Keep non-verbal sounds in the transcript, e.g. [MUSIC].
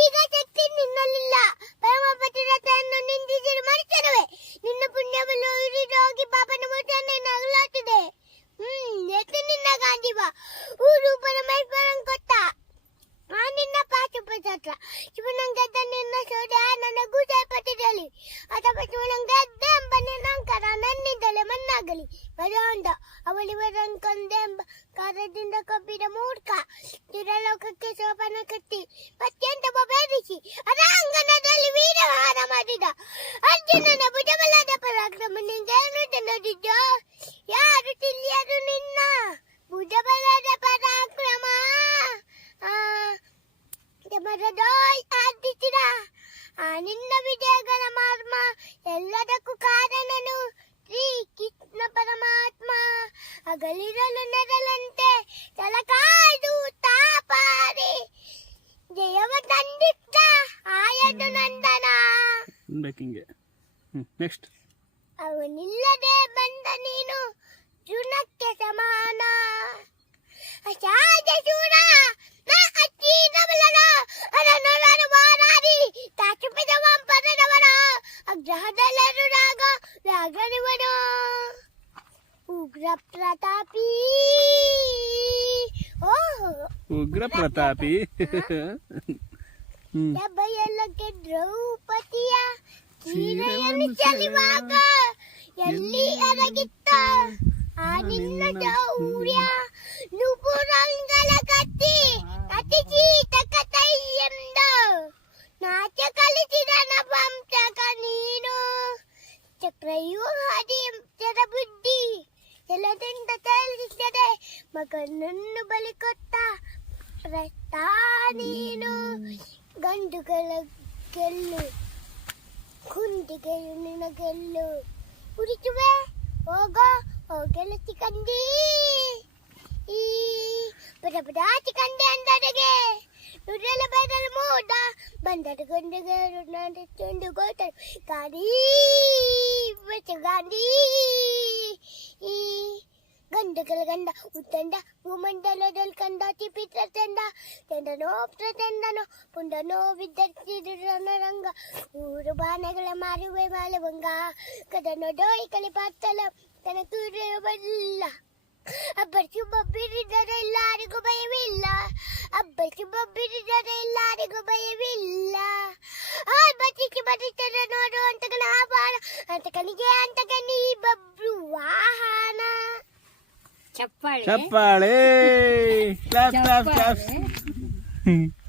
ಈಗ ಶಕ್ತಿ ನಿನ್ನಲ್ಲಿಲ್ಲ ಪರಮ ಪತಿರಥನ್ನು ನಿಂದಿಸಿರು ಮರಿತನವೆ ನಿನ್ನ ಪುಣ್ಯವನ್ನು ಹಿಡಿದೋಗಿ ಪಾಪನ ಮೂರ್ತಿಯನ್ನು ನಗಲಾಗ್ತದೆ ಹ್ಮ್ ಎತ್ತು ನಿನ್ನ ಗಾಂಧಿವ ಊರು ಪರಮೇಶ್ವರ ಗೊತ್ತ ಆ ನಿನ್ನ ಪಾಶುಪತ್ರ ಶಿವನಂಗದ್ದ ನಿನ್ನ ಸೋದೆ ನನಗೂ ಜಯಪಟ್ಟಿದ್ದಲ್ಲಿ ಅದಕ್ಕೆ ಶಿವನಂಗದ್ದ ಆಗಲಿ ಪರಾಂಡ ಅವಳಿವರನ್ನು ಕೊಂದೆ ಎಂಬ ಕಾರದಿಂದ ಕಬ್ಬಿದ ಮೂರ್ಖ ತಿರಲೋಕಕ್ಕೆ ಶೋಪನ ಕಟ್ಟಿ ಅತ್ಯಂತ ಬೇದಿಸಿ ಅರಾಂಗಣದಲ್ಲಿ ವೀರವಹಾರ ಮಾಡಿದ ಅರ್ಜುನನ ಭುಜಬಲದ ಪರಾಕ್ರಮ ನಿಂಗೇನು ತಿನ್ನೋದಿದ್ದ ಯಾರು ತಿಳಿಯದು ನಿನ್ನ ಭುಜಬಲದ ಪರಾಕ್ರಮ ಆದಿತ್ತಿರ ಆ ನಿನ್ನ ವಿಜಯಗಳ ಮಾರ್ಮ ಎಲ್ಲದಕ್ಕೂ ಹಗಲಿರಲು ನೆರಲಂತೆ ತಲಕಾಯ್ದು ತಾಪಾರಿ ದೇವ ತಂದಿತ್ತ ಆಯದು ನಂದನ ನೆಕ್ಸ್ಟ್ ಅವನಿಲ್ಲದೆ ಬಂದ ನೀನು ಜುನಕ್ಕೆ ಸಮಾನ ಎಲ್ಲಿ ಅರಗಿತ್ತ ಉಗ್ರ ಪ್ರತಾಪಿ ಭಯ ದ್ರೌಪದಿಯಲ್ಲಿ Aladdin datang di sana Maka nenu balik kota Pertani nu Gandu gala gelu Kundi gelu nina gelu Uri cuba Ogo Ogo la cikan di Pada-pada cikan di anda lagi Nudra la muda Bandar gandu gelu nanda cundu gotan Kari Bersi gandi Iy ಗುಂಡಗಳ ಗಂಡ ಉತ್ತಂಡ ಭೂಮಂಡಲದಲ್ಲಿ ಕಂದ ತಿಪಿತ್ರ ತಂಡ ತಂಡನೋ ತಂಡನೋ ಪುಂಡನೋ ವಿದ್ಯಾರ್ಥಿ ರಂಗ ಊರು ಬಾಣಗಳ ಮಾರುವೆ ಮಾಲವಂಗ ಕದನೋ ಡೋಯಿ ಕಲಿ ಪಾತ್ತಲ ತನ ತೂರಿಲ್ಲ ಅಬ್ಬರ್ ಚುಂಬ ಬಿರಿದರ ಎಲ್ಲರಿಗೂ ಭಯವಿಲ್ಲ ಅಬ್ಬರ್ ಚುಂಬ ಬಿರಿದರ ಎಲ್ಲರಿಗೂ ಭಯವಿಲ್ಲ ಹಾಯ್ ಬಚ್ಚಿಕ್ಕಿ ಬರುತ್ತಾರೆ ನೋಡು ಅಂತ ಕಣ ಆ ಬಾಣ ಅಂತ ಕಣಿಗೆ ಅಂತ ಕಣಿ ಬಬ್ರು ವಾಹನ chapale. Chapale. Clap, clap, clap. [LAUGHS]